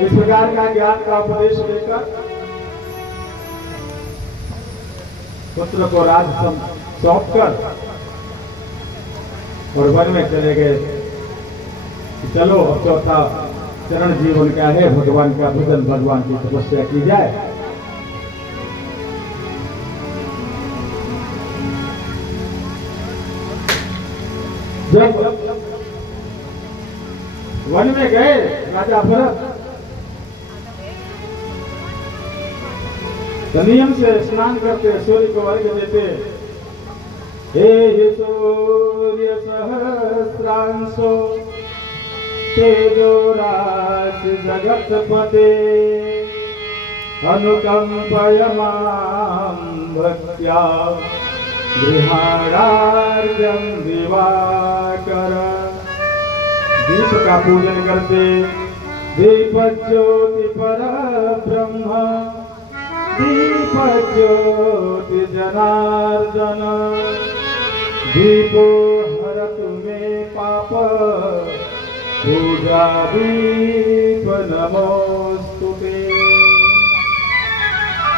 इस प्रकार का ज्ञान का उपदेश लेकर पुत्र को राज सौंपकर और वन में चले गए। चलो अब चौथा चरण जीवन का है, भगवान का भजन, भगवान की तपस्या की जाए। जब वन में गए राजा भरत नियम से स्नान करते, सूर्य को अर्घ्य देते। हे सूर्य सहस्रांशो तेजो राज जगत पते अनुकंपय मां भक्त्या गृहाणार्घ्यं दिवाकर। दीप का पूजन करते, दीप ज्योति पर ब्रह्म, दीप ज्योति जनार्दन, दीपो हरतु मे पाप, पूजा दीप नमोस्तुते।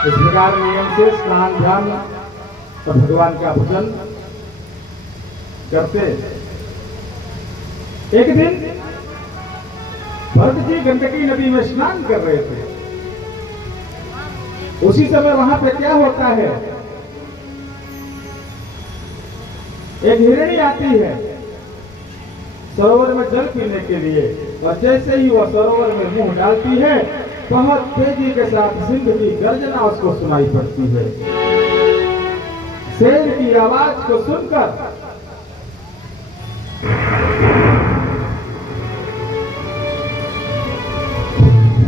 इस प्रकार नियम से स्नान ध्यान तो भगवान का भजन करते। एक दिन भरत जी गंडकी नदी में स्नान कर रहे थे। उसी समय वहां पे क्या होता है, एक हिरणी आती है सरोवर में जल पीने के लिए, और जैसे ही वह सरोवर में मुंह डालती है, बहुत तेजी के साथ सिंह की गर्जना उसको सुनाई पड़ती है। शेर की आवाज को सुनकर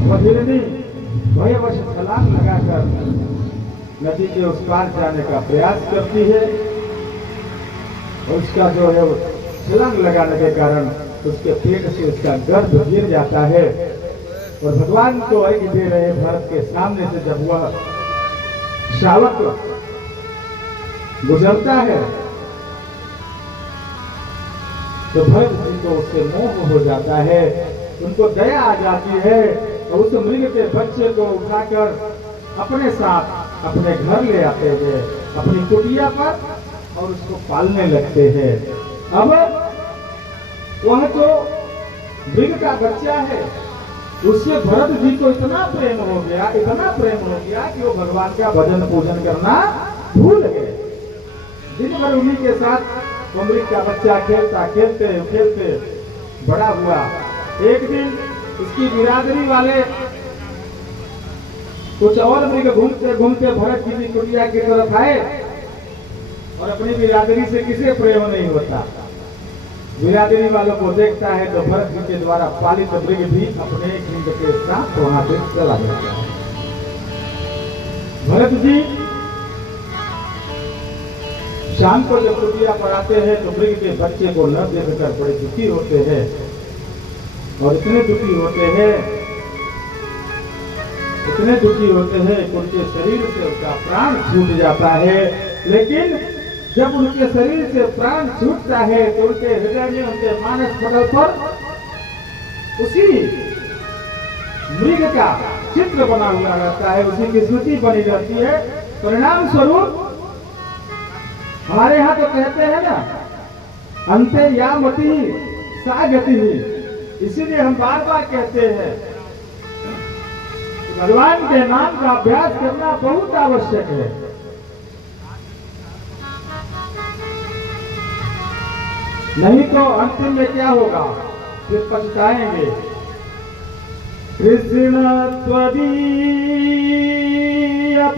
वह हिरणी भयवश छलांग लगाकर नदी के उस पार जाने का प्रयास करती है। उसका जो है छलांग लगाने के कारण उसके पेट से उसका गर्भ गिर जाता है, और भगवान को अर्घ्य दे रहे भरत के सामने से जब वह शावक गुजरता है तो भरत जी को उससे मोह हो जाता है, उनको दया आ जाती है, तो उस मृग के बच्चे को उठाकर अपने साथ अपने घर ले आते हैं, अपनी कुटिया पर, और उसको पालने लगते हैं। अब वह जो मृग का बच्चा है उससे भरत जी को इतना प्रेम हो गया, इतना प्रेम हो गया कि वो भगवान का भजन पूजन करना भूल गए। दिन भर उन्हीं के साथ मृग का बच्चा खेलता, खेलते खेलते बड़ा हुआ। एक दिन उसकी बिरादरी वाले कुछ और मृग घूमते घूमते भरत जी की कुटिया की तरफ आए, और अपनी बिरादरी से किसे प्रेम नहीं होता। बिरादरी वालों को देखता है तो भरत जी के द्वारा पालित मृग भी अपने झुंड के साथ वहां से चला जाता है। भरत जी शाम को जब कुटिया पर आते हैं तो मृग के बच्चे को न देखकर बड़े दुखी होते हैं, और इतने दुखी होते हैं कि उनके शरीर से उसका प्राण छूट जाता है। लेकिन जब उनके शरीर से प्राण छूटता है तो उनके हृदय में, उनके मानस पटल पर उसी मृग का चित्र बना हुआ रहता है, उसी की स्मृति बनी रहती है। परिणाम स्वरूप हमारे यहाँ तो कहते हैं ना, अंते या मति सा गति ही, इसीलिए हम बार बार कहते हैं भगवान के नाम का अभ्यास करना बहुत आवश्यक है। नहीं तो अंतिम में क्या होगा, फिर पछताएंगे। कृष्ण त्वदीय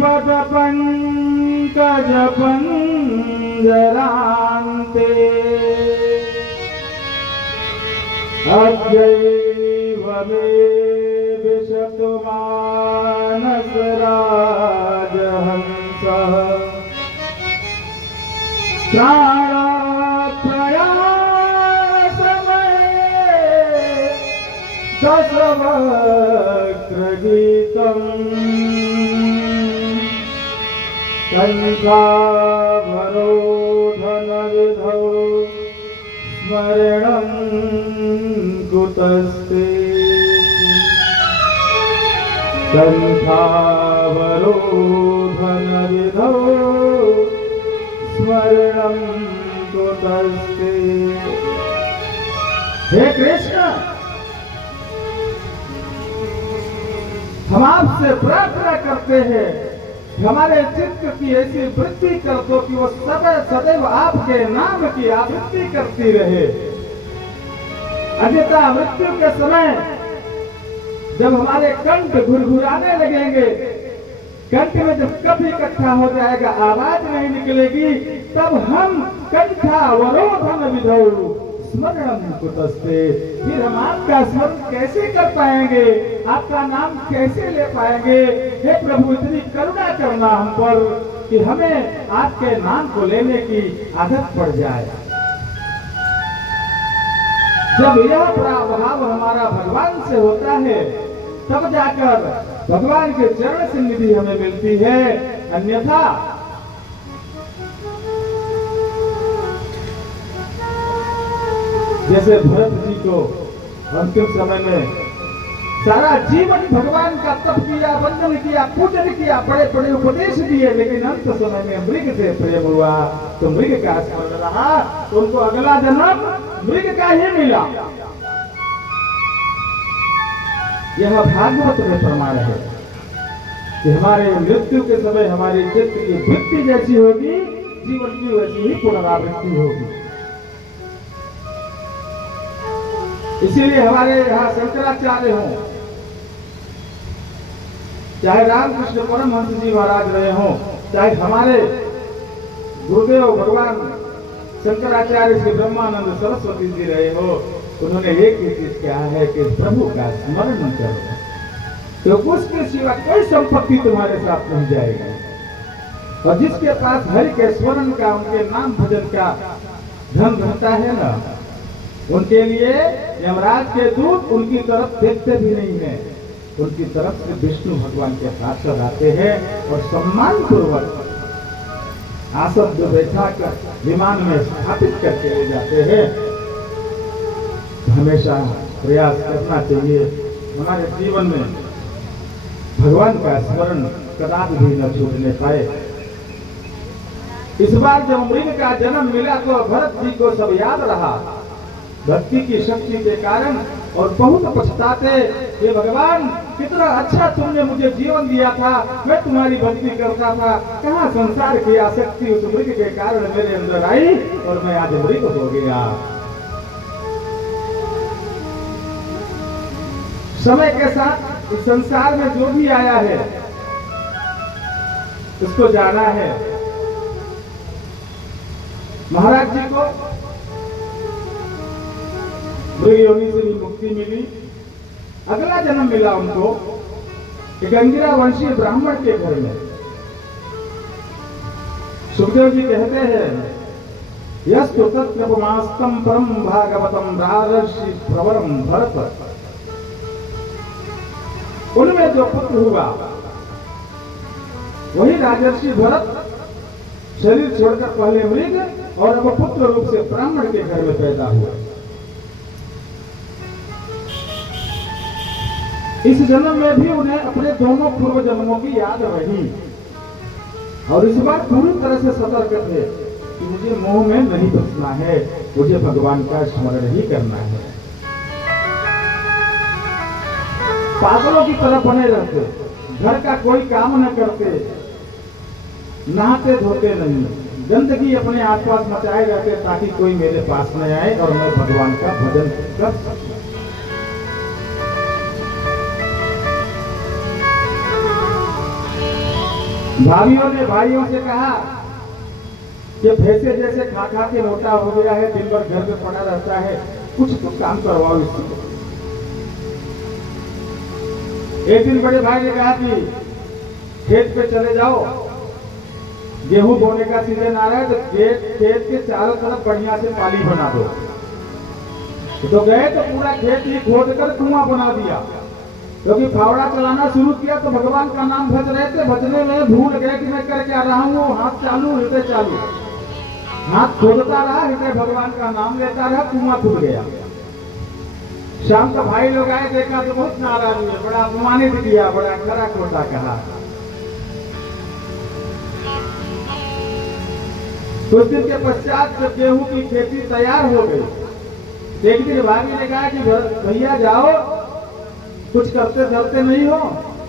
पद पंकज पंजरान्ते अद्यैव मे विशतु मानस राजहंसः दशवक्त्रगीतम् कण्ठावरोधनविधौ स्मरणं कुतस्ते। कण्ठावरोधनविधौ स्मरणं कुतस्ते। हे कृष्ण, हम आपसे प्रार्थना करते हैं हमारे चित्त की ऐसी वृत्ति कर दो कि वो सदैव आपके नाम की आवृत्ति करती रहे। अन्यथा मृत्यु के समय जब हमारे कंठ घुरघुराने लगेंगे, कंठ में जब कफ इकट्ठा हो जाएगा, आवाज नहीं निकलेगी, तब हम कंठावरोधन विधौ स्मरणं कुतस्ते, फिर हम आपका स्मरण कैसे कर पाएंगे, आपका नाम कैसे ले पाएंगे। हे प्रभु, इतनी करुणा करना हम पर कि हमें आपके नाम को लेने की आदत पड़ जाए। जब यह भाव हमारा भगवान से होता है तब जाकर भगवान के चरण से निधि हमें मिलती है। अन्यथा जैसे भरत जी को अंतिम समय में सारा जीवन भगवान का तप किया, वंदन किया, पूजन किया, बड़े बड़े उपदेश दिए, लेकिन अंत समय में मृग से प्रेम हुआ तो मृग का स्मरण रहा, तो उनको अगला जन्म मृग का ही मिला। यह भागवत में प्रमाण है कि हमारे मृत्यु के समय हमारे चित्त की वृत्ति जैसी होगी, जीवन की वैसी ही पुनरावृत्ति होगी। इसीलिए हमारे यहाँ शंकराचार्य हों, चाहे रामकृष्ण परमहंस जी महाराज रहे हों, चाहे हमारे गुरुदेव भगवान शंकराचार्य श्री ब्रह्मानंद सरस्वती जी रहे हो, उन्होंने एक ही चीज कहा है कि प्रभु का स्मरण करो, तो उसके सिवा कोई संपत्ति तुम्हारे साथ नहीं जाएगी। और जिसके पास हरि के स्मरण का, उनके नाम भजन का धन रहता है ना, उनके लिए यमराज के दूत उनकी तरफ देखते भी नहीं है, उनकी तरफ से विष्णु भगवान के पार्षद आते हैं और सम्मान पूर्वक आसन जो बैठा कर विमान में स्थापित करके ले जाते हैं। हमेशा प्रयास करना चाहिए हमारे जीवन में भगवान का स्मरण कदापि भी न छूटने पाए। इस बार जब मृग का जन्म मिला तो भरत जी को सब याद रहा भक्ति की शक्ति के कारण, और बहुत पछताते कि भगवान कितना अच्छा तुमने मुझे जीवन दिया था, मैं तुम्हारी भक्ति करता था, कहाँ संसार की आसक्ति उस मृग के कारण मेरे अंदर आई और मैं आज मृग हो गया। समय के साथ इस संसार में जो भी आया है उसको जाना है। महाराज जी को मृग योनि से भी मुक्ति मिली, अगला जन्म मिला उनको एक अंगिरा वंशीय ब्राह्मण के घर में। सुखदेव जी कहते हैं, यस्तु तत्प्रभुमास्तम परम भागवतम राजर्षि प्रवरम भरत, उनमें जो पुत्र हुआ वही राजर्षि भरत शरीर छोड़कर पहले मृग और अब पुत्र रूप से ब्राह्मण के घर में पैदा हुआ। इस जन्म में भी उन्हें अपने दोनों पूर्व जन्मों की याद रही और इस बार पूरी तरह से सतर्क थे कि मुझे मोह में नहीं फंसना है, मुझे भगवान का स्मरण ही करना है। पागलों की तरह बने रहते, घर का कोई काम न करते, नहाते धोते नहीं, गंदगी अपने आसपास मचाए रहते ताकि कोई मेरे पास न आए और मैं भगवान का भजन कर सकूं। भाइयों ने भाइयों से कहा कि भैंसे जैसे खा खा के मोटा हो गया है, दिन भर घर में पड़ा रहता है, कुछ तो काम करवाओ इसको। एक दिन बड़े भाई ने कहा कि खेत पे चले जाओ, गेहूं बोने का सीजन आ रहा है, तो खेत के चारों तरफ बढ़िया से पाली बना दो। तो गए तो पूरा खेत ही खोद कर कुआं बना दिया, क्योंकि फावड़ा चलाना शुरू किया तो भगवान का नाम भज रहे थे, भजने में भूल गए कि मैं कर क्या रहा हूँ, हाथ चालू हृदय चालू, हाथ खोदता रहा, हृदय भगवान का नाम लेता रहा, कुआं खुद गया। शाम को भाई लोग आए, देखा तो बहुत नाराज हुए, बड़ा अपमानित किया, बड़ा खरा खोटा कहा। कुछ दिन के पश्चात जब गेहूं की खेती तैयार हो गई, एक दिन भाभी ने कहा कि भैया जाओ, कुछ करते धरते नहीं हो,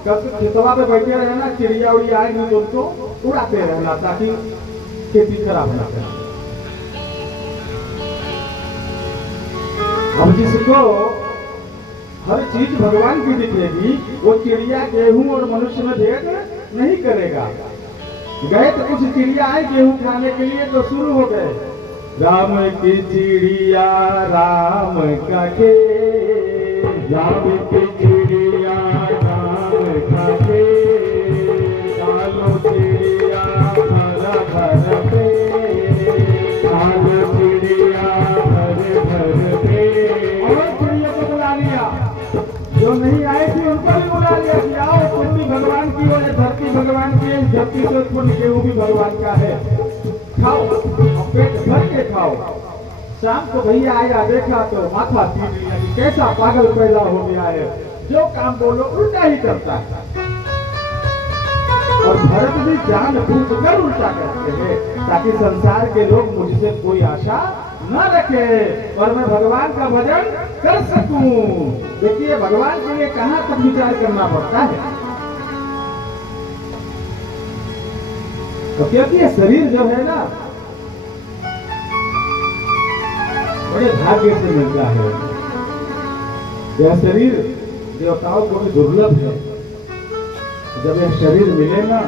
खेतवा पे बैठे रहना, चिड़िया उड़िया आएंगी तो उनको उड़ाते रहना ताकि खेती खराब ना करे। अब जिसको हर चीज भगवान की दिखेगी, वो चिड़िया गेहूं और मनुष्य में भेद नहीं करेगा। गए तो कुछ चिड़िया आए गेहूं खाने के लिए, तो शुरू हो गए, राम की चिड़िया राम का खेत, राम की चिड़िया राम का खेत, डालो चिड़िया भर भर पे, डालो चिड़िया भर भर पे। और चिड़िया को बुला लिया, जो नहीं आए थे उनको भी बुला लिया कि आओ, तुम भी भगवान की हो, धरती भगवान की है, धरती से उत्पन्न गेहूं भी भगवान का है, खाओ और पेट भर के खाओ। शाम को भैया आया, देखा तो माथा पीट लिया कि कैसा पागल पैदा हो गया है, जो काम बोलो उल्टा ही करता है। और भरत भी जानबूझकर उल्टा करते हैं ताकि संसार के लोग मुझसे कोई आशा न रखे और मैं भगवान का भजन कर सकूं। देखिए भगवान के लिए कहां तक विचार करना पड़ता है। तो क्योंकि ये शरीर जो है ना बड़े भाग्य से मिलता है। यह शरीर देवताओं को भी दुर्लभ है। जब यह शरीर मिले ना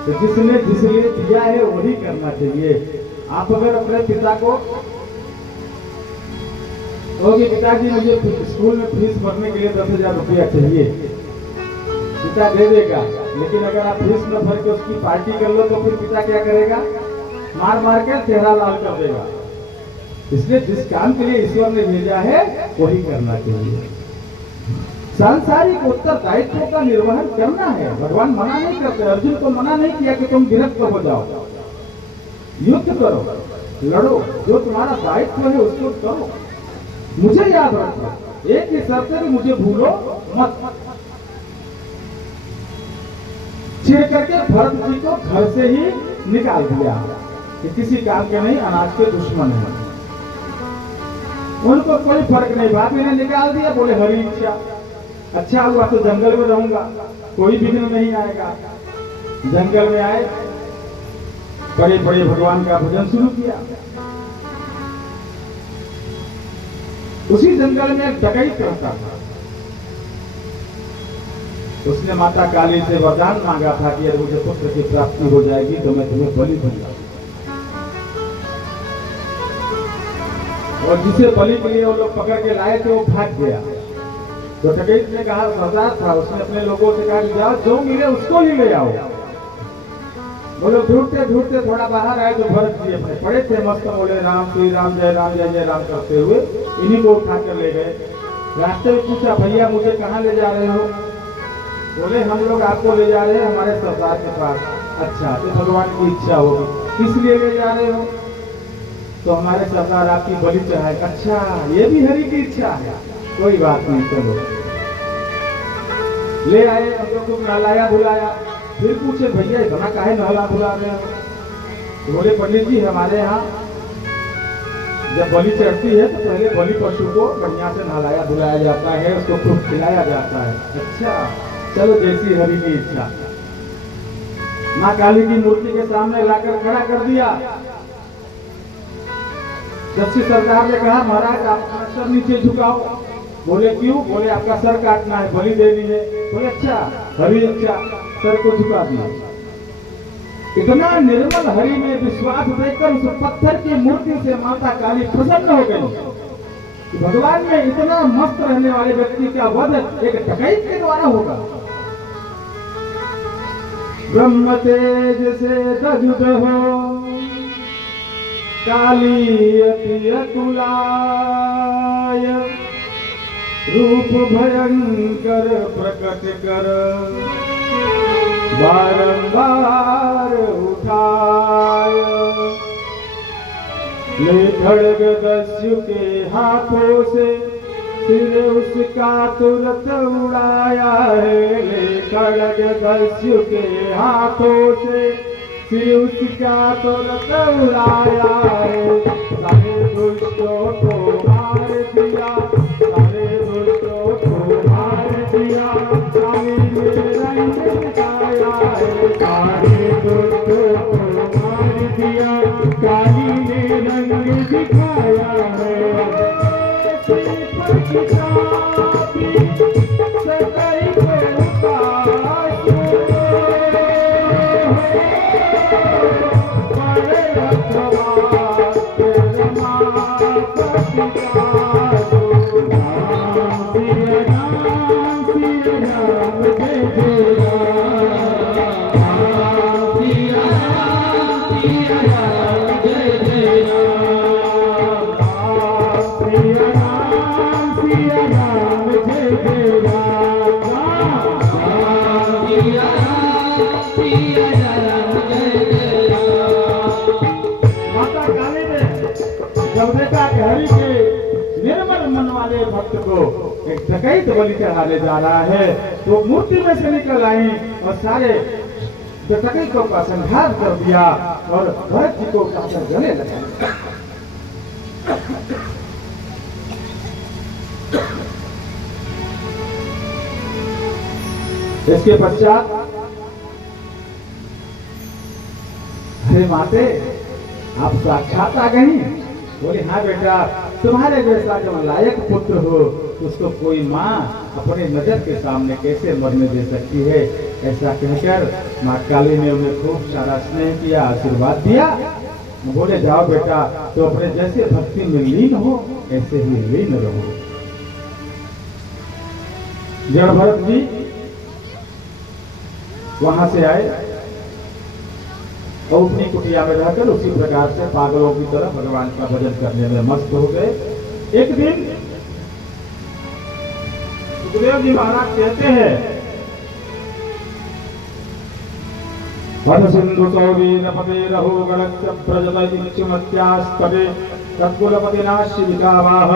तो जिसने जिस लिए दिया है वही करना चाहिए। आप अगर अपने पिता को कहोगे पिताजी मुझे स्कूल में फीस भरने के लिए 10,000 रुपया चाहिए, पिता दे देगा। लेकिन अगर आप फीस न भर के उसकी पार्टी कर लो तो फिर पिता क्या करेगा? मार मार के चेहरा लाल कर देगा। इसलिए जिस काम के लिए ईश्वर ने भेजा है वही करना चाहिए। सांसारिक उत्तरदायित्व का निर्वहन करना है। भगवान मना नहीं करते। अर्जुन को मना नहीं किया कि तुम विरक्त हो जाओ, युद्ध करो, लड़ो, जो तुम्हारा दायित्व है उसको करो। मुझे याद रखो, एक ही शर्त है कि मुझे भूलो मत। चिढ़ करके भरत जी को घर से ही निकाल दिया कि किसी काम के नहीं, अनाज के दुश्मन है। उनको कोई फर्क नहीं, बाप ने निकाल दिया, बोले हरी इच्छा, अच्छा हुआ तो जंगल में रहूंगा, कोई विघ्न नहीं आएगा। जंगल में आए, बड़े बड़े भगवान का भजन शुरू किया। उसी जंगल में एक डकैत रहता था। उसने माता काली से वरदान मांगा था कि यदि मुझे पुत्र की प्राप्ति हो जाएगी तो मैं तुम्हें बलि दूंगा। और जिसे बलि के लिए वो लोग पकड़ के लाए थे वो भाग गया। तो डकैत ने कहा, सरदार था, उसने अपने लोगों से कहा कि जाओ जो मिले उसको ही ले आओ। वो लोग ढूंढते ढूंढते थोड़ा बाहर आए तो भरत जी अपने पड़े थे मस्त, बोले राम श्री राम जय राम करते हुए इन्हीं को उठा कर ले गए। रास्ते में पूछा, भैया मुझे कहाँ ले जा रहे हो? बोले हम लोग आपको ले जा रहे हैं हमारे सरदार के पास। अच्छा, तो भगवान की इच्छा होगी, किस लिए ले जा रहे हो? तो हमारे सरदार आपकी बलि चढ़ाए। अच्छा, ये भी हरि की इच्छा है, कोई बात नहीं, चलो। ले आए, हम लोग को नहलाया धुलाया। फिर पूछे, भैया इतना काहे नहला धुला रहे हो? तो बोले पंडित जी हमारे यहाँ जब बलि चढ़ती है तो पहले बलि पशु को बढ़िया से नहलाया धुलाया जाता है, उसको खूब खिलाया जाता है। अच्छा, चलो जैसी हरि की इच्छा। माँ काली की मूर्ति के सामने लाकर खड़ा कर दिया। जस्सी सरकार ने कहा, महाराज आप सर नीचे झुकाओ। बोले क्यों? बोले आपका सर काटना है, बलि देनी है। बोले अच्छा, हरि अच्छा, सर को झुका दिया। इतना निर्मल हरि में विश्वास देकर उस पत्थर की मूर्ति से माता काली प्रसन्न हो गई कि भगवान में इतना मस्त रहने वाले व्यक्ति का वध एक डकैत के द्वारा होगा। ब्रह्म तेज से दजुत हो काली अति अतुलाय, रूप भयंकर प्रकट कर बारंबार उठाय। ले खड्ग दस्यु के हाथों से सिर उसका तुरंत उड़ाया है। ले खड्ग दस्यु के हाथों से सिर उसका तुरंत उड़ाया है। सारे दुष्टों को मार दिया, सारे दुष्टों को मार दिया, काली ने रंग दिखाया है। सारे दुष्टों को मार दिया, काली ने रंग दिखाया है। एक डकैत बलि चढ़ाने जा रहा है। तो मूर्ति में से निकल आई और सारे डकैतों का संहार कर दिया और भरत जी को उठाकर गले लगाया। इसके पश्चात अरे माते आप साक्षात आ गई। बोले हाँ बेटा, तुम्हारे जैसा जो लायक पुत्र हो उसको कोई माँ अपने नजर के सामने कैसे मरने दे सकती है। ऐसा कहकर माँ काली ने उन्हें खूब सारा स्नेह किया, आशीर्वाद दिया। बोले जाओ बेटा, तो अपने जैसे भक्ति में लीन हो ऐसे ही लीन रहो। जड़ भरत जी वहां से आए और अपनी कुटिया में रहकर उसी प्रकार से पागलों की तरह भगवान का भजन करने में मस्त हो गए। एक दिन सुखदेव जी महाराज कहते हैं, सिंधु सौवीरपते रहो गणस्य प्रजतमत्यास्पदे तत्कुलपतिनाश्य विकावाह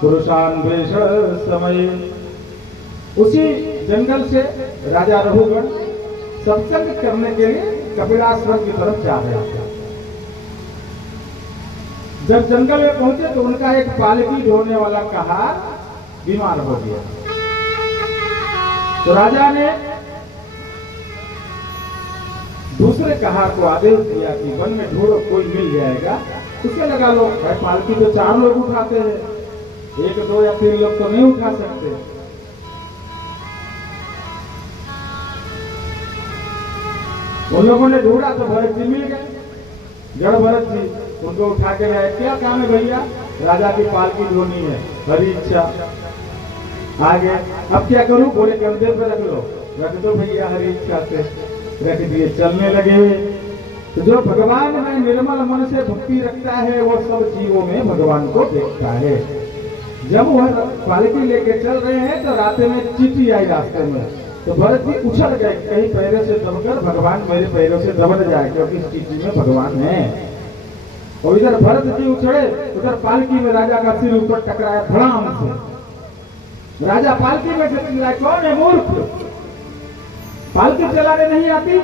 पुरुषान्वेष समय। उसी जंगल से राजा रघुगण सत्संग करने के लिए कपिलाश्रम की तरफ जा रहे थे। जब जंगल में पहुंचे तो उनका एक पालकी ढोने वाला कहार बीमार हो गया। तो राजा ने दूसरे कहार को आदेश दिया कि वन में ढूंढो, कोई मिल जाएगा उसे लगा लो। पालकी तो 4 लोग उठाते हैं, 1, 2 या 3 लोग तो नहीं उठा सकते। उन लोगों ने ढूंढा तो भरत जी मिल गए। जड़ भरत जी उनको उठा के लाए। क्या काम है भैया? राजा की पालकी ढोनी है, हरी इच्छा। आगे अब क्या करूं? बोले कंधे पे रख लो। रख दो भैया, हरी इच्छा से रख दिए। चलने लगे। तो जो भगवान में निर्मल मन से भक्ति रखता है वो सब जीवों में भगवान को देखता है। जब वह पालकी लेके चल रहे हैं तो रास्ते में चींटी आई रास्ते में। तो भरत जी उछल गए, कहीं पैरों से दबकर भगवान मेरे पैरों से दब न जाए, क्योंकि इस चीटी में भगवान है। और इधर भरत जी उछले, उधर पालकी में राजा का सिर ऊपर टकराया धड़ाम से। राजा पालकी में से चिल्लाए, कौन है मूर्ख, पालकी चलाने नहीं आती?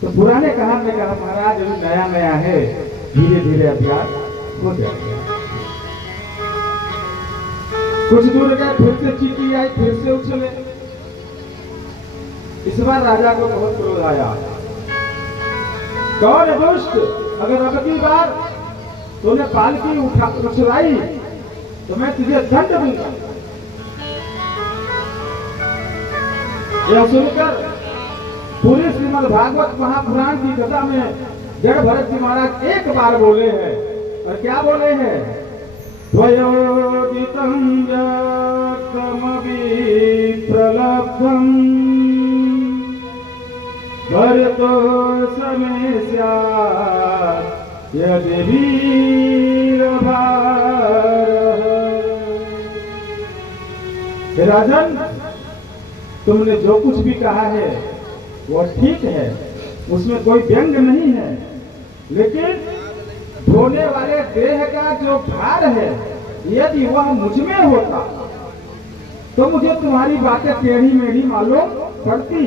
तो पुराने कहार ने कहा, महाराज अभी नया नया है, धीरे धीरे अभ्यास हो जाएगा। कुछ दूर गए, फिर से चीटी आई, फिर से उछले। इस बार राजा को बहुत क्रोध आया। कौन है दुष्ट, अगर अब की बार तूने पालकी उछलाई तो मैं तुझे दंड दूंगा। यह सुनकर पूरी श्रीमद् भागवत महापुराण की कथा में जड़ भरत जी महाराज एक बार बोले हैं। और क्या बोले हैं? द्वयोदितं यत्तमपि प्रलब्धं भरतो समे स्यात् यदि वीरभारः। राजन, तुमने जो कुछ भी कहा है वो ठीक है, उसमें कोई व्यंग नहीं है, लेकिन ढोने वाले देह का जो भार है यदि वह मुझ में होता तो मुझे तुम्हारी बातें टेढ़ी मेढ़ी मालूम पड़ती।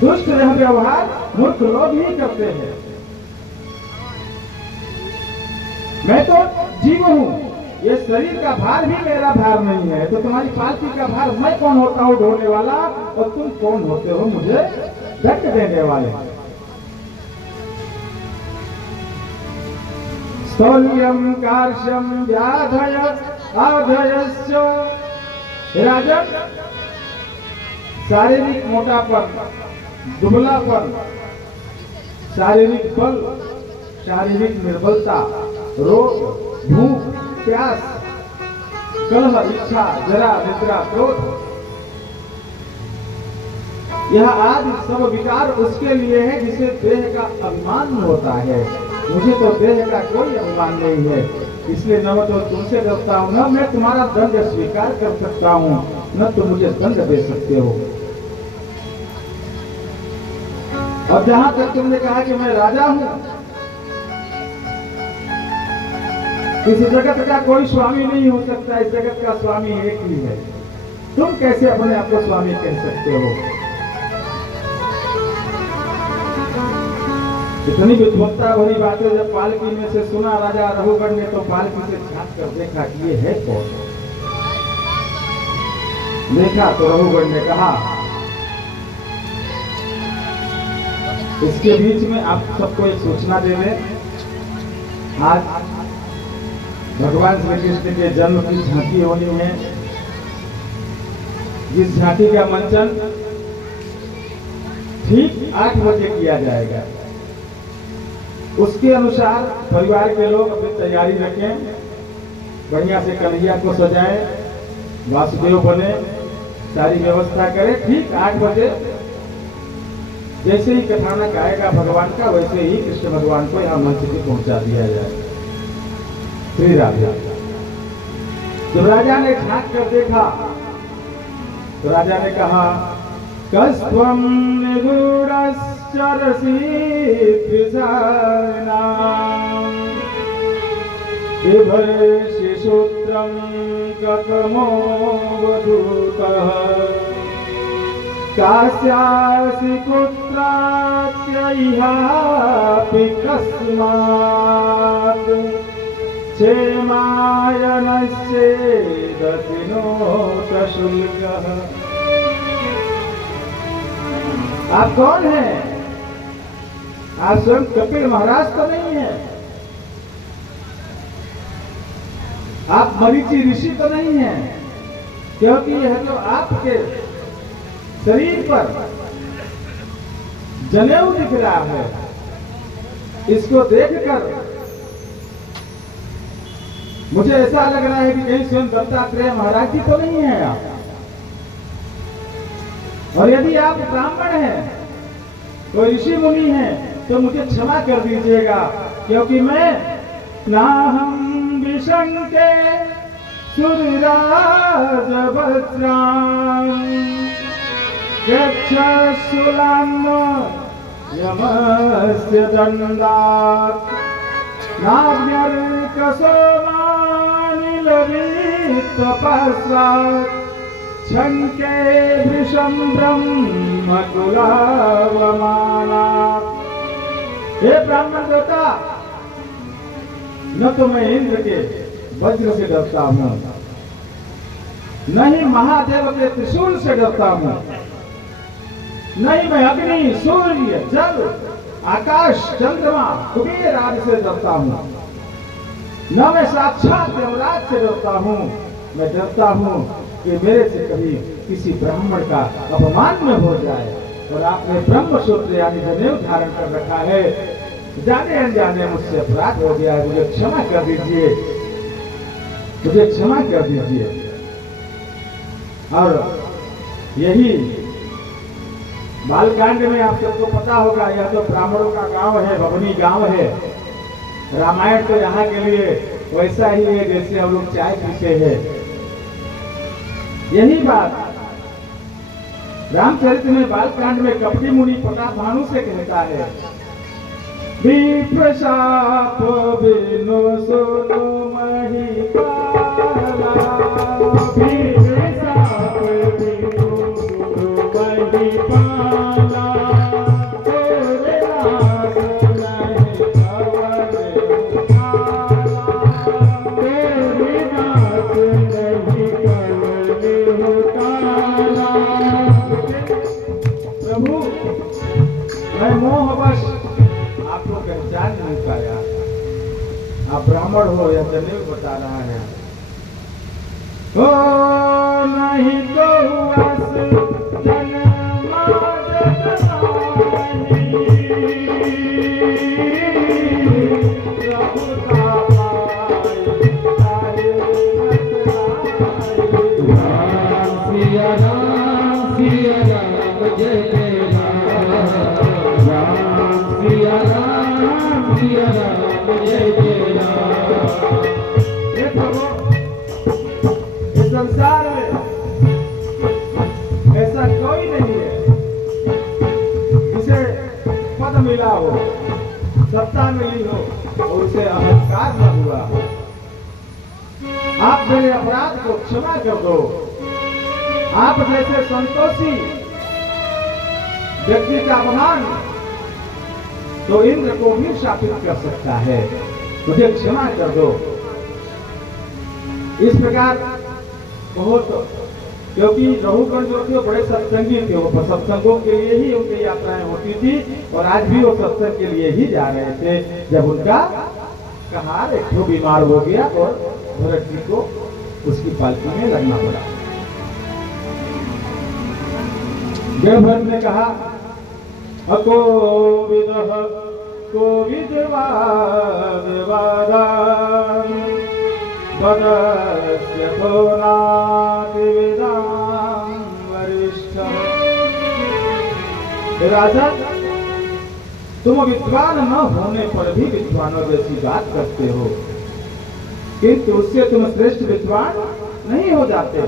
दुष्ट यह व्यवहार मूर्ख लोग ही करते हैं। मैं तो जीव हूं, ये शरीर का भार भी मेरा भार नहीं है, तो तुम्हारी पालकी का भार मैं कौन होता हूं ढोने वाला, और तुम कौन होते हो मुझे दंड देने वाले। स्थौल्यं कार्श्यं व्याधय आधयस्य। राजन, शारीरिक मोटापन, दुबलापन, शारीरिक बल, शारीरिक निर्बलता, रोग, भूख, प्यास, कलह, इच्छा, जरा, निद्रा, क्रोध, यह आदि सब विकार उसके लिए है जिसे देह का अभिमान होता है। मुझे तो देह का कोई अभिमान नहीं है, इसलिए न तो तुमसे डरता हूं, न मैं तुम्हारा दंड स्वीकार कर सकता हूं, न तुम मुझे दंड दे सकते हो। और जहां तक तुमने कहा कि मैं राजा हूं, इस जगत का कोई स्वामी नहीं हो सकता, इस जगत का स्वामी एक ही है। तुम कैसे अपने आप को स्वामी कह सकते हो? इतनी विद्वत्ता भरी बातें जब पालकी में से सुना राजा रघुगण ने, तो पालकी से झांक कर देखा कि ये है कौन। देखा तो रघुगण ने कहा, इसके बीच में आप सबको एक सूचना दे दें, आज भगवान श्री कृष्ण के जन्म की झांकी होनी है। जिस झांकी का मंचन ठीक 8 बजे किया जाएगा, उसके अनुसार परिवार के लोग अपनी तैयारी रखें, बढ़िया से कन्हैया को सजाएं, वासुदेव बने, सारी व्यवस्था करें। ठीक 8 बजे जैसे ही कथानक आएगा भगवान का, वैसे ही कृष्ण भगवान को यहाँ मंच पे पहुंचा दिया जाए। श्री राजा जब राजा ने झांक कर देखा तो राजा ने कहा, कस्त्वं निगूढ़श्चरसि त्रिसहस्राणां बिभर्षि सूत्रं कथमोऽवधूतः कास्यासि कुत्रात्यह्यापि कस्मात् क्षेमायनस्येदपि नोत शुल्कः। आप कौन हैं? आप स्वयं कपिल महाराज तो नहीं है, आप मरीचि ऋषि तो नहीं है, क्योंकि यह तो आपके शरीर पर जनेऊ दिख रहा है। इसको देखकर मुझे ऐसा लग रहा है कि कहीं स्वयं दत्तात्रेय महाराज जी तो नहीं है आप। और यदि आप ब्राह्मण हैं, कोई ऋषि मुनि हैं, तो मुझे क्षमा कर दीजिएगा, क्योंकि मैं नाहं विशंके सुरराजवज्रां यक्षशूलां यमस्य दण्डात् नाभ्यर्कसोमानिलरितपस्रात् छंके भृशं ब्रह्मकुलावमानात्। हे ब्राह्मण देवता, न तो मैं इंद्र के वज्र से डरता हूँ, न ही महादेव के त्रिशूल से डरता हूँ, नहीं मैं अग्नि, सूर्य, जल, आकाश, चंद्रमा, कुबेर आदि से डरता हूँ, न मैं साक्षात यमराज से डरता हूँ। मैं डरता हूँ कि मेरे से कभी किसी ब्राह्मण का अपमान न हो जाए। और आपने ब्रह्मसूत्र यानी जनेऊ धारण कर रखा है, जाने अनजाने मुझसे अपराध हो गया है, मुझे क्षमा कर दीजिए, मुझे क्षमा कर दीजिए। और यही बालकांड में आप सबको पता होगा, यह तो ब्राह्मणों का गांव है, भवनी गांव है। रामायण तो यहाँ के लिए वैसा ही है जैसे हम लोग चाय पीते हैं। यही बात रामचरित में बालकांड में कपटी मुनि प्रतापभानु से कहता है, विप्रशाप बिनु सुनु महिपाला, विप्रशाप बिनु सुनु महिपाला, तोरे नाथ नहीं खबर उठाला, तोरे नाथ नहीं खबर उठाला। प्रभु मैं मोहवश आपको पहचान नहीं पाया, आप ब्राह्मण हो या जनेऊ बता रहा है। ओ नहीं तो हुआस जन्मा जगदानी, प्रभु का पाए सारे बतलाए। सिया राम जय जय राम, सिया राम जय जय राम। हे प्रभु, इस संसार में ऐसा कोई नहीं है जिसे पद मिला हो, सत्ता मिली हो और उसे अहंकार न हुआ हो। आप मेरे अपराध को क्षमा कर दो। आप जैसे संतोषी व्यक्ति का अपमान तो इंद्र को भी शापित कर सकता है, मुझे क्षमा कर दो। इस प्रकार बहुत, क्योंकि रघुगण जो थे बड़े सत्संगी थे, वो सत्संगों के लिए ही उनकी यात्राएं होती थी और आज भी वो सत्संग के लिए ही जा रहे थे। जब उनका कहार एक तो बीमार हो गया और भरत जी को उसकी पालकी में लगना पड़ा। जब भरत ने कहा अकोविद कोविदवादिवादा पदस्य तो नातिविदां वरिष्ठः। राजा, तुम विद्वान न होने पर भी विद्वानों जैसी बात करते हो, किंतु उससे तुम श्रेष्ठ विद्वान नहीं हो जाते।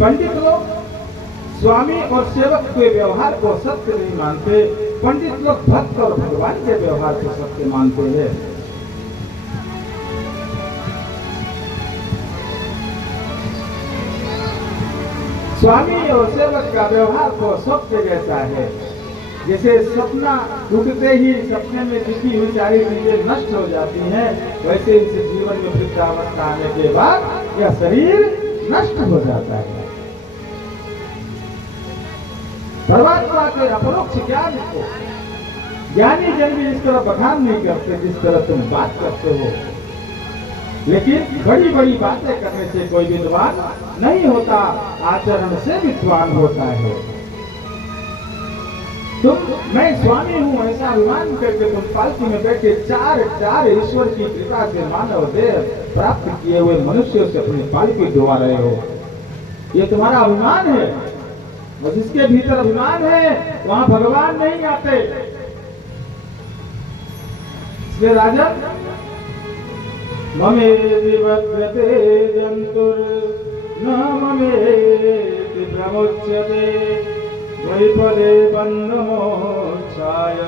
पंडित लोग स्वामी और सेवक के व्यवहार को सत्य नहीं मानते, पंडित लोग भक्त और भगवान के व्यवहार को सत्य मानते हैं। स्वामी और सेवक का व्यवहार तो सत्य जैसा है। जैसे सपना टूटते ही सपने में दिखी हुई सारी चीजें नष्ट हो जाती हैं, वैसे इस जीवन में वृद्धावस्था आने के बाद यह शरीर नष्ट हो जाता है। परमात्मा के अपरोक्ष ज्ञान को ज्ञानी जन भी इस तरह बखान नहीं करते जिस तरह तुम बात करते हो। लेकिन बड़ी बड़ी बातें करने से कोई विद्वान नहीं होता, आचरण से विद्वान होता है। मैं स्वामी हूँ ऐसा अभिमान करके तुम पालकी में बैठे चार ईश्वर की कृपा से मानव देह प्राप्त किए हुए मनुष्यों से अपनी पालकी ढोवा रहे हो, ये तुम्हारा अभिमान है। और जिसके भीतर अभिमान है वहां भगवान नहीं आते। इसलिए राजन, ममेति बध्यते जंतुर न ममेति प्रमुच्यते द्वैपदे बन्धमोक्षाय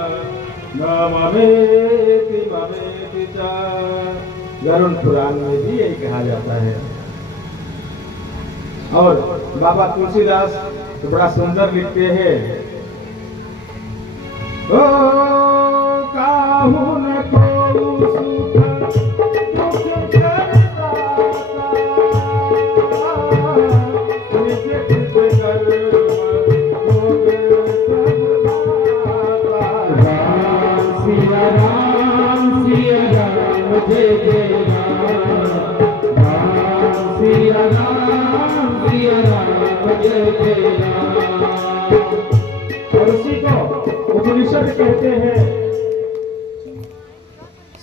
न ममेति ममेति च। गरुड़ पुराण में भी यही कहा जाता है। और बाबा तुलसीदास तो बड़ा सुंदर लिखते हैं, ओ काहू न को और उसी को उपनिषद कहते हैं,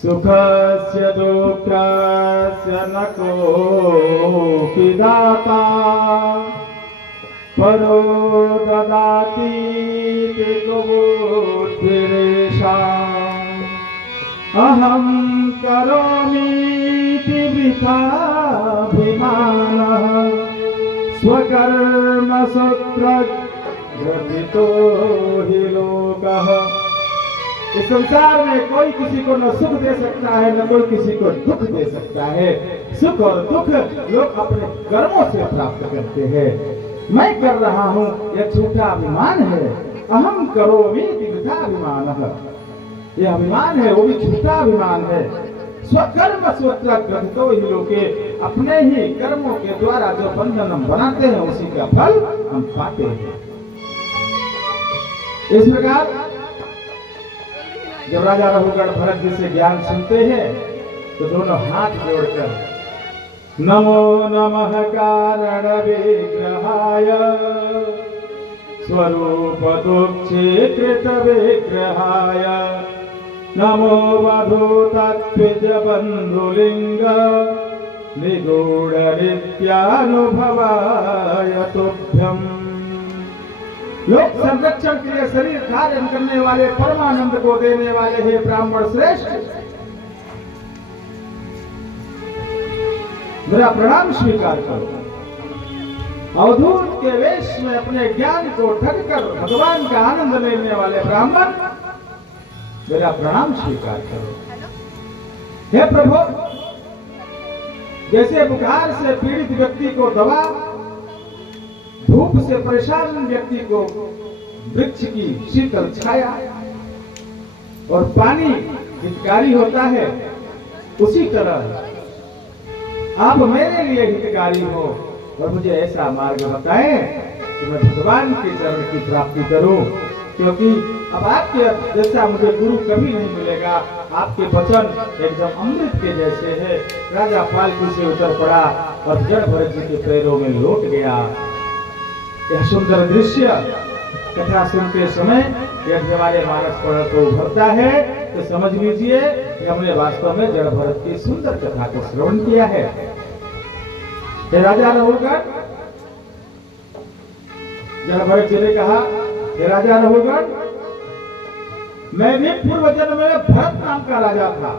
सुखस्य दुःखस्य न कोऽपि दाता परो ददातीति बुद्धिरेषाम् अहं करोमीति वृथाभिमानः स्वकर्म सूत्रग्रथितो हि लोकः। इस संसार में कोई किसी को न सुख दे सकता है न कोई किसी को दुख दे सकता है। सुख और दुख लोग अपने कर्मों से प्राप्त करते हैं। मैं कर रहा हूँ यह झूठा अभिमान है। अहम करोमि वृथा अभिमानः, यह अभिमान है वो भी झूठा अभिमान है। स्वकर्म सूत्रग्रथितो हि लोके, अपने ही कर्मों के द्वारा जो बंधन हम बनाते हैं उसी का फल हम पाते हैं। इस प्रकार जब राजा रघुगण भरत जी से ज्ञान सुनते हैं तो दोनों हाथ जोड़कर नमो नमः कारण विग्रहाय स्वरूप दुक्षीकृत विग्रहाय नमो वधू तत्विज बंधुलिंग निगूढ़ नित्यानुभवाय तुभ्यम्। लोक संरक्षण के लिए शरीर धारण करने वाले परमानंद को देने वाले हे ब्राह्मण श्रेष्ठ, मेरा प्रणाम स्वीकार करो। अवधूत के वेश में अपने ज्ञान को ढककर भगवान का आनंद लेने वाले ब्राह्मण, मेरा प्रणाम स्वीकार करो। हे प्रभु, जैसे बुखार से पीड़ित व्यक्ति को दवा, धूप से परेशान व्यक्ति को वृक्ष की शीतल छाया और पानी हितकारी होता है, उसी तरह आप मेरे लिए हितकारी हो और मुझे ऐसा मार्ग बताएं कि मैं भगवान के चरण की प्राप्ति करूं। क्योंकि अब आपके जैसा मुझे गुरु कभी नहीं मिलेगा। आपके वचन एकदम अमृत के जैसे है। राजा पालकी से उतर पड़ा और जड़ भरत जी के पैरों में लौट गया। यह सुंदर दृश्य कथा सुनते समय यदि हमारे मानस पर को उभरता है तो समझ लीजिए कि हमने वास्तव में जड़ भरत की सुंदर कथा को श्रवण किया है। राजा रघुगण, जड़ भरत जी ने कहा, हे राजा रघुगण, मैं भी पूर्व जन्म में भरत नाम का राजा था।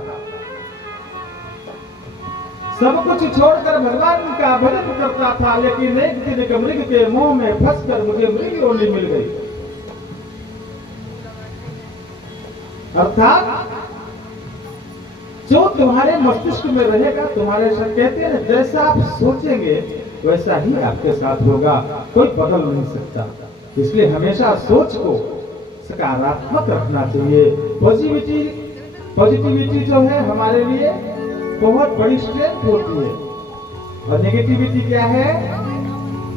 सब कुछ छोड़कर भगवान का भजन करता था, लेकिन एक दिन मृग के मुंह में फंसकर मुझे मृग योनि मिल गई। अर्थात जो तुम्हारे मस्तिष्क में रहेगा, तुम्हारे साथ कहते हैं जैसा आप सोचेंगे वैसा ही आपके साथ होगा, कोई बदल नहीं सकता। इसलिए हमेशा सोच को सकारात्मक रखना चाहिए। पॉजिटिविटी जो है हमारे लिए बहुत बड़ी स्ट्रेंथ होती है, और नेगेटिविटी क्या है,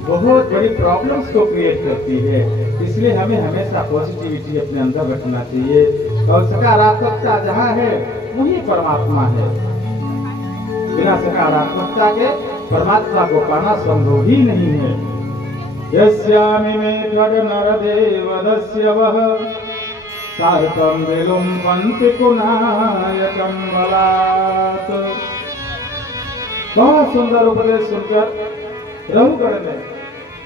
बहुत बड़ी प्रॉब्लम्स को क्रिएट करती है। इसलिए हमें हमेशा पॉजिटिविटी अपने अंदर रखना चाहिए, और सकारात्मकता जहाँ है वही परमात्मा है। बिना सकारात्मकता के परमात्मा को पाना संभव ही नहीं है। यस्यामि मे खड्ग नरदेवदस्य वः सार्थं विलुम्बन्ति कुनायकं बलात्। बहुत सुंदर उपदेश सुनकर रघुगण ने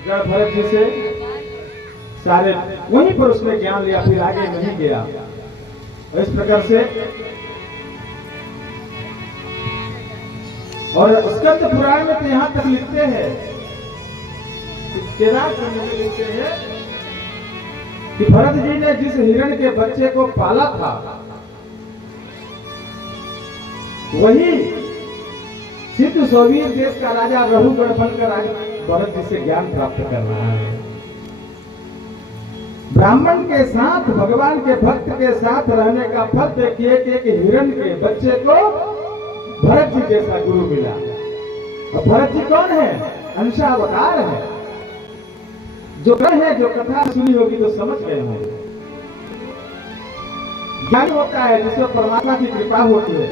जड़ भरत जी से सारे वहीं पर उसने ज्ञान लिया, फिर आगे नहीं गया। इस प्रकार से और स्कंद पुराण में तो यहां तक लिखते हैं, केदार खंड में लिखते हैं कि भरत जी ने जिस हिरण के बच्चे को पाला था वही सिद्ध सोवीर देश का राजा रघुगण बनकर आगे भरत जी से ज्ञान प्राप्त कर रहा है। ब्राह्मण के साथ, भगवान के भक्त के साथ रहने का फल देखिए कि एक हिरण के बच्चे को भरत जी जैसा गुरु मिला। और भरत जी कौन है? अंशावतार है। जो है, जो कथा सुनी होगी तो समझ गए होंगे। ज्ञान होता है जिसमें परमात्मा की कृपा होती है,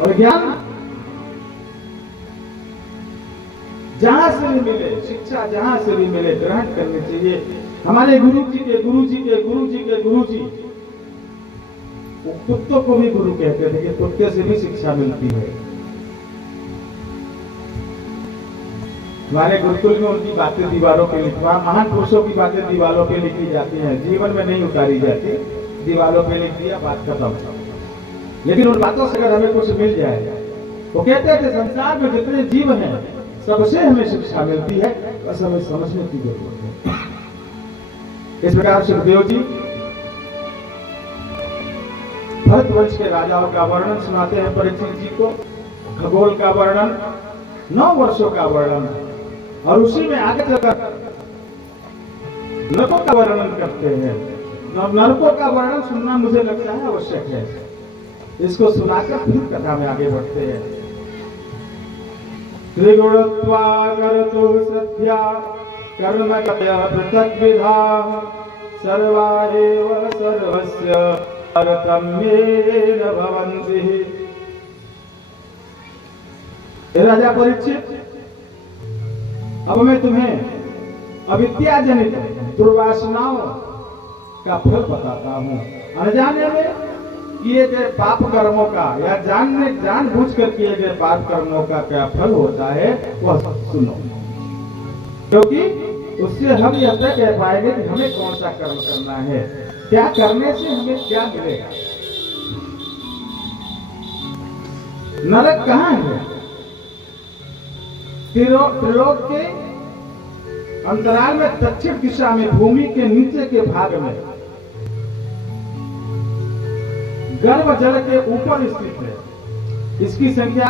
और ज्ञान जहां से भी मिले, शिक्षा जहां से भी मिले ग्रहण करनी चाहिए। हमारे गुरु जी के गुरु जी के गुरु जी के गुरु जी कुत्तों को भी गुरु कहते थे कि कुत्ते से भी शिक्षा मिलती है। हमारे गुरुकुल में उनकी बातें दीवारों पे लिखवा, महान पुरुषों की बातें दीवारों पे लिखी जाती हैं, जीवन में नहीं उतारी जाती। दीवारों पे लिख दिया, बात खत्म। लेकिन उन बातों से अगर हमें कुछ मिल जाए, वो कहते थे संसार में जितने जीव हैं सबसे हमें शिक्षा मिलती है, बस हमें समझने की जरूरत है। इस प्रकार सुखदेव जी भरत वंश के राजाओं का वर्णन सुनाते हैं परीक्षित जी को। खगोल का वर्णन, 9 वर्षों का वर्णन, और उसी में आगे चलकर नरकों का वर्णन करते हैं। नरकों का वर्णन सुनना मुझे लगता है आवश्यक है। इसको सुनाकर फिर कथा में आगे बढ़ते हैं। त्रिगुणत्वागरतो सत्या कर्म पृथक विधा सर्वा एव सर्वस्य तारतम्येन भवन्ति। राजा परीक्षित, अब मैं तुम्हें अविद्या जनित दुर्वासनाओं का फल बताता हूं। अनजाने में किए गए पाप कर्मों का या जानबूझकर किए गए पाप कर्मों का क्या फल होता है वह सुनो, क्योंकि उससे हम यह तय कह पाएंगे कि हमें कौन सा कर्म करना है, क्या करने से हमें क्या मिलेगा। नरक कहाँ है? त्रिलोक के अंतराल में दक्षिण दिशा में भूमि के नीचे के भाग में गर्भ जल के ऊपर स्थित है। इसकी संख्या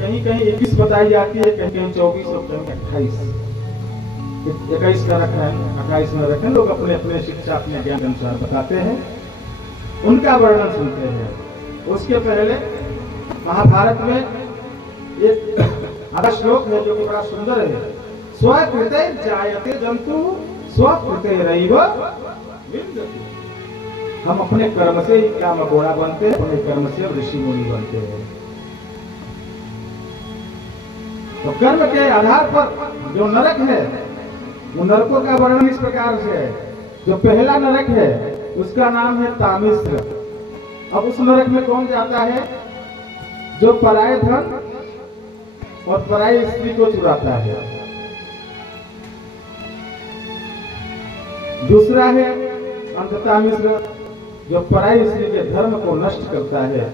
कहीं कहीं 21 बताई जाती है, कहीं कहीं 24 और कहीं 28, 21 नरक है, 28 नरक है। लोग अपने अपने शिक्षा अपने ज्ञान के अनुसार बताते हैं, उनका वर्णन सुनते हैं। उसके पहले महाभारत में एक आधा श्लोक है जो कि बड़ा सुंदर है। स्वकृते जायते जंतु स्वकृते रैव विन्दति। हम अपने कर्म से ही क्या मकोड़ा बनते हैं, अपने कर्म से ऋषि मुनि बनते हैं। तो कर्म के आधार पर जो नरक है, वो नरकों का वर्णन इस प्रकार से है। जो पहला नरक है उसका नाम है तामिश्र। अब उस नरक में कौन जाता है? जो पराये धन और पराई स्त्री को चुराता है। दूसरा है अंधतामिश्र, जो पराई स्त्री के धर्म को नष्ट करता है,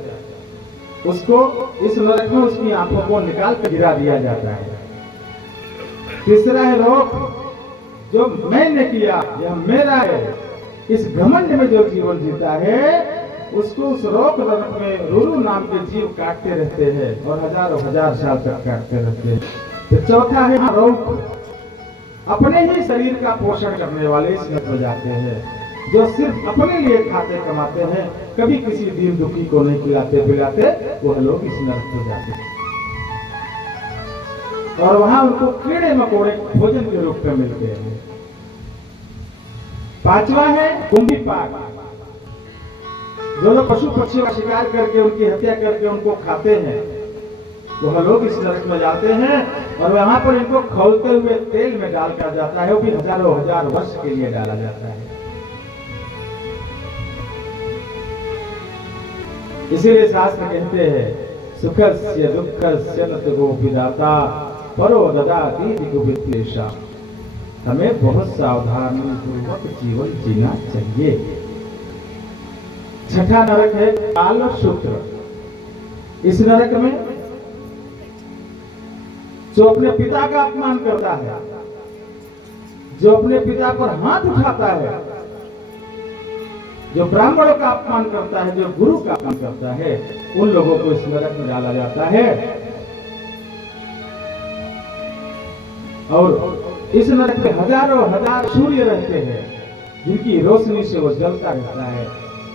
उसको इस नरक में उसकी आंखों को निकाल कर गिरा दिया जाता है। तीसरा है रोक, जो मैंने किया यह मेरा है, इस घमंड में जो जीवन जीता है उसको उस रोक नरक में रुरु नाम के जीव काटते रहते हैं और हजारों हजार साल तक काटते रहते हैं। तो चौथा है रोक, अपने ही शरीर का पोषण करने वाले इस नरक में जाते हैं, जो सिर्फ अपने लिए खाते कमाते हैं, कभी किसी दीन दुखी को नहीं खिलाते पिलाते, वह लोग इस नरक में जाते हैं। और वहां उनको कीड़े मकोड़े भोजन के रूप में मिलते हैं। पांचवा है कुंभी पाक, जो लोग पशु पक्षियों का शिकार करके उनकी हत्या करके उनको खाते हैं, वह लोग इस नरक में जाते हैं। और वहां पर इनको खौलते हुए तेल में डाला जाता है, वो भी हजारों हजार वर्ष के लिए डाला जाता है। इसीलिए शास्त्र कहते हैं सुखस्य दुःखस्य न तो विदाता परो ददाति दिगुवित्तेषा। हमें बहुत सावधानी पूर्वक जीवन जीना चाहिए। छठा नरक है काल सूत्र। इस नरक में जो अपने पिता का अपमान करता है, जो अपने पिता पर हाथ उठाता है, जो ब्राह्मणों का अपमान करता है, जो गुरु का अपमान करता है, उन लोगों को इस नरक में डाला जाता है। और इस नरक में हजारों हजार सूर्य रहते हैं, जिनकी रोशनी से वो जलता रहता है।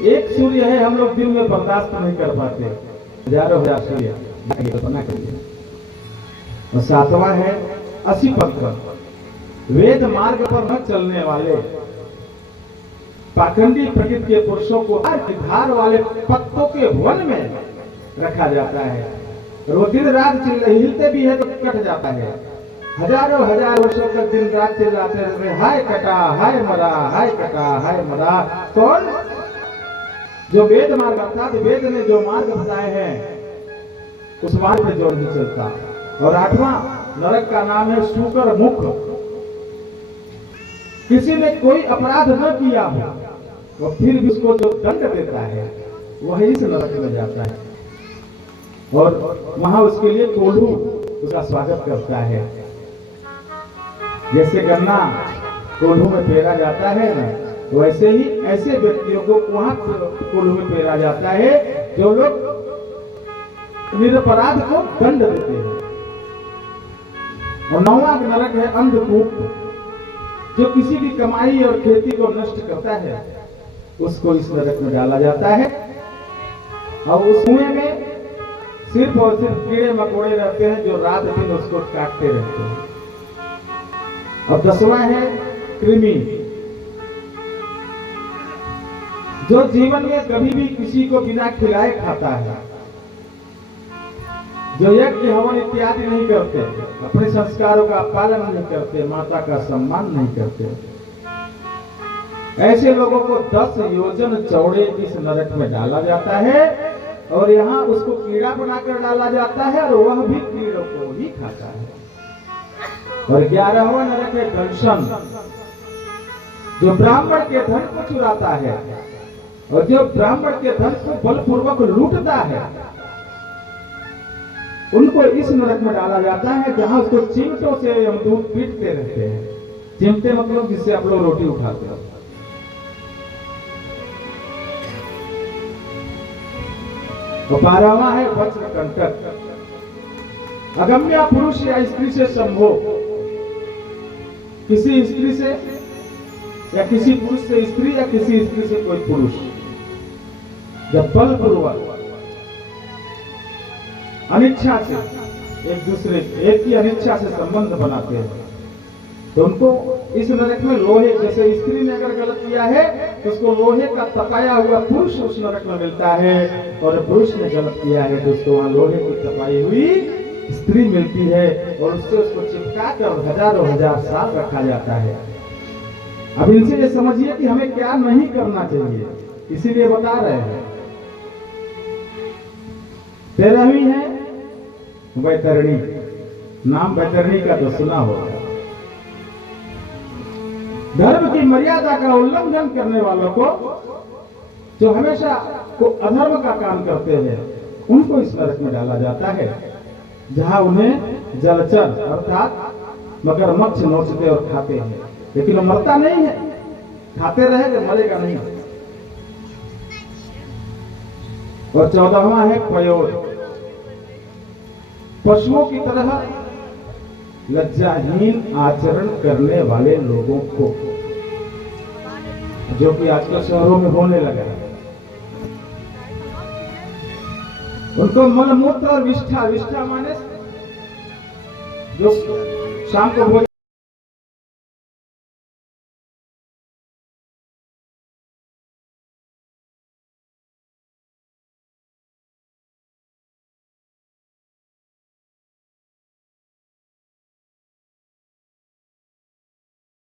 एक सूर्य है हम लोग दिन में बर्दाश्त नहीं कर पाते, हजारों हजार सूर्य कल्पना करिए। और सातवां है असिपत्र, वेद मार्ग पर न चलने वाले पाखंडी प्रकृति के पुरुषों को धार वाले पत्तों के वन में रखा जाता है। और वो दिन रात हिलते भी है तो कट जाता है। हजारों हजार वर्षों तक दिन रात चिल्लाते रहते, हाय कटा हाय मरा, हाय कटा हाय मरा। कौन? जो वेद मार्ग अर्थात वेद ने जो मार्ग बताए हैं उस मार्ग पे जो नहीं चलता। और आठवां नरक का नाम है शूकर मुख। किसी ने कोई अपराध न किया हो और फिर भी उसको जो दंड देता है वह इस नरक में जाता है। और वहां उसके लिए कोल्हू उसका स्वागत करता है। जैसे गन्ना कोल्हू में पेरा जाता है ना, वैसे ही ऐसे व्यक्तियों को वहां कोल्हू में पेरा जाता है जो लोग निरपराध को दंड देते हैं। और नौवां नरक है अंधकूप, जो किसी की कमाई और खेती को नष्ट करता है, उसको इस नरक में डाला जाता है। और उस कुएं में सिर्फ और सिर्फ कीड़े मकोड़े रहते हैं जो रात दिन उसको काटते रहते हैं। और 10वां है कृमि, जो जीवन में कभी भी किसी को बिना खिलाए खाता है, जो यज्ञ हवन इत्यादि नहीं करते, अपने संस्कारों का पालन नहीं करते, माता का सम्मान नहीं करते, ऐसे लोगों को 10 योजन चौड़े इस नरक में डाला जाता है। और यहाँ उसको कीड़ा बनाकर डाला जाता है और वह भी कीड़ों को ही खाता है। और 11वां नरक है दंशन, जो ब्राह्मण के धन को चुराता है और जो ब्राह्मण के धन को बलपूर्वक लूटता है, उनको इस नरक में डाला जाता है, जहां उसको चिमटों से यमदूत पीटते रहते हैं। चिमटे मतलब जिससे आप लोग रोटी उठाते हो। और 12वां है वज्र कंटक, अगम्य पुरुष या स्त्री से संभोग, किसी स्त्री से या किसी पुरुष से स्त्री या किसी स्त्री से कोई पुरुष जब बलपूर्वक अनिच्छा से एक दूसरे एक ही अनिच्छा से संबंध बनाते हैं तो उनको इस नरक में लोहे, जैसे स्त्री ने अगर गलत किया है तो उसको लोहे का तपाया हुआ पुरुष उस नरक में मिलता है, और पुरुष ने गलत किया है तो उसको वहां लोहे की तपाई हुई स्त्री मिलती है और उससे उसको चिपका कर हजारों हजार साल रखा जाता है। अब इनसे ये समझिए कि हमें क्या नहीं करना चाहिए, इसीलिए बता रहे हैं। 13वीं है वैतरणी, नाम वैतरणी का तो सुना होगा। धर्म की मर्यादा का उल्लंघन करने वालों को, जो हमेशा को अधर्म का काम करते हैं, उनको इस नरक में डाला जाता है, जहां उन्हें जलचर अर्थात मगरमच्छ नोचते और खाते हैं, लेकिन वो मरता नहीं है, खाते रहेगा, मरेगा नहीं। और 14वां है पयोर, पशुओं की तरह लज्जाहीन आचरण करने वाले लोगों को, जो कि आजकल शहरों में होने लगा है। उनको मलमूत्र और विष्ठा, विष्ठा माने जो शाम को